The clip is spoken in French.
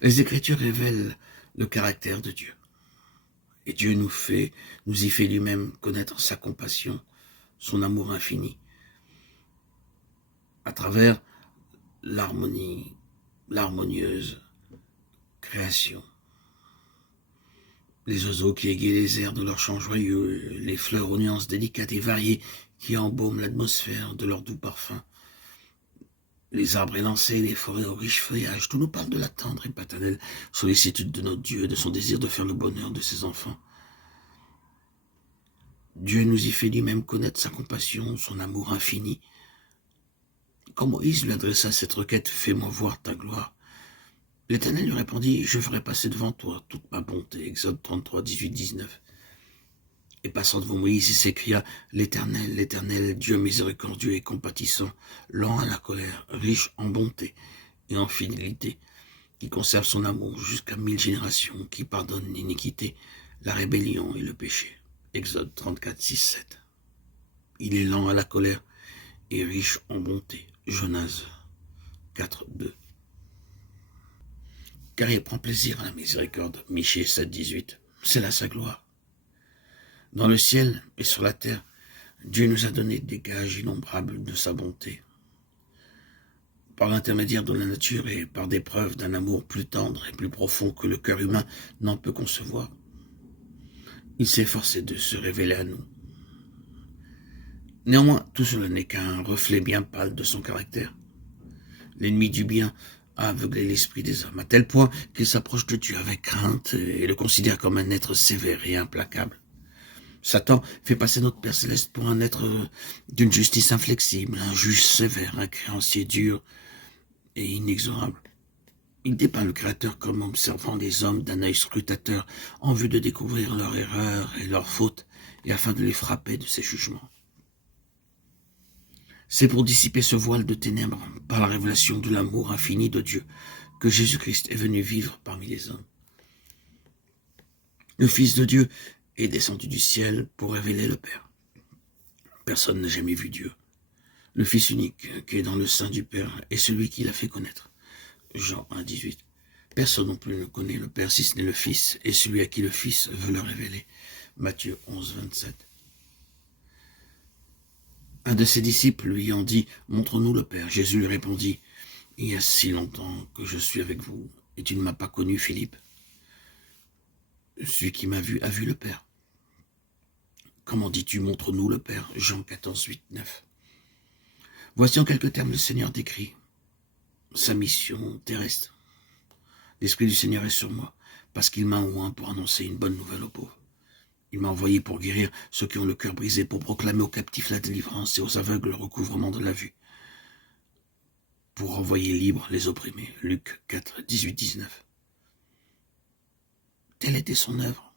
Les Écritures révèlent le caractère de Dieu. Et Dieu nous y fait lui-même connaître sa compassion, son amour infini, à travers l'harmonieuse création. Les oiseaux qui égayent les airs de leurs chants joyeux, les fleurs aux nuances délicates et variées qui embaument l'atmosphère de leur doux parfum, les arbres élancés, les forêts aux riches feuillages, tout nous parle de la tendre et paternelle sollicitude de notre Dieu, de son désir de faire le bonheur de ses enfants. Dieu nous y fait lui-même connaître sa compassion, son amour infini. Quand Moïse lui adressa cette requête, « Fais-moi voir ta gloire », l'Éternel lui répondit, « Je ferai passer devant toi toute ma bonté », Exode 33, 18, 19. Et passant devant Moïse, il s'écria, « L'Éternel, l'Éternel, Dieu miséricordieux et compatissant, lent à la colère, riche en bonté et en fidélité, qui conserve son amour jusqu'à 1000 générations, qui pardonne l'iniquité, la rébellion et le péché. » Exode 34, 6, 7. Il est lent à la colère et riche en bonté. Jonas 4, 2. Car il prend plaisir à la miséricorde. Michée 7, 18. C'est là sa gloire. Dans le ciel et sur la terre, Dieu nous a donné des gages innombrables de sa bonté. Par l'intermédiaire de la nature et par des preuves d'un amour plus tendre et plus profond que le cœur humain n'en peut concevoir, il s'est efforcé de se révéler à nous. Néanmoins, tout cela n'est qu'un reflet bien pâle de son caractère. L'ennemi du bien a aveuglé l'esprit des hommes, à tel point qu'ils s'approchent de Dieu avec crainte et le considèrent comme un être sévère et implacable. Satan fait passer notre Père Céleste pour un être d'une justice inflexible, un juge sévère, un créancier dur et inexorable. Il dépeint le Créateur comme observant les hommes d'un œil scrutateur en vue de découvrir leurs erreurs et leurs fautes et afin de les frapper de ses jugements. C'est pour dissiper ce voile de ténèbres par la révélation de l'amour infini de Dieu que Jésus-Christ est venu vivre parmi les hommes. Le Fils de Dieu est descendu du ciel pour révéler le Père. Personne n'a jamais vu Dieu. Le Fils unique qui est dans le sein du Père est celui qui l'a fait connaître. Jean 1, 18. Personne non plus ne connaît le Père si ce n'est le Fils et celui à qui le Fils veut le révéler. Matthieu 11, 27. Un de ses disciples lui ayant dit « Montre-nous le Père ». Jésus lui répondit « Il y a si longtemps que je suis avec vous et tu ne m'as pas connu, Philippe. Celui qui m'a vu a vu le Père. Comment dis-tu « Montre-nous le Père » Jean 14, 8, 9. Voici en quelques termes le Seigneur décrit sa mission terrestre. L'Esprit du Seigneur est sur moi, parce qu'il m'a oint pour annoncer une bonne nouvelle aux pauvres. Il m'a envoyé pour guérir ceux qui ont le cœur brisé, pour proclamer aux captifs la délivrance et aux aveugles le recouvrement de la vue, pour envoyer libres les opprimés. Luc 4, 18, 19. Telle était son œuvre.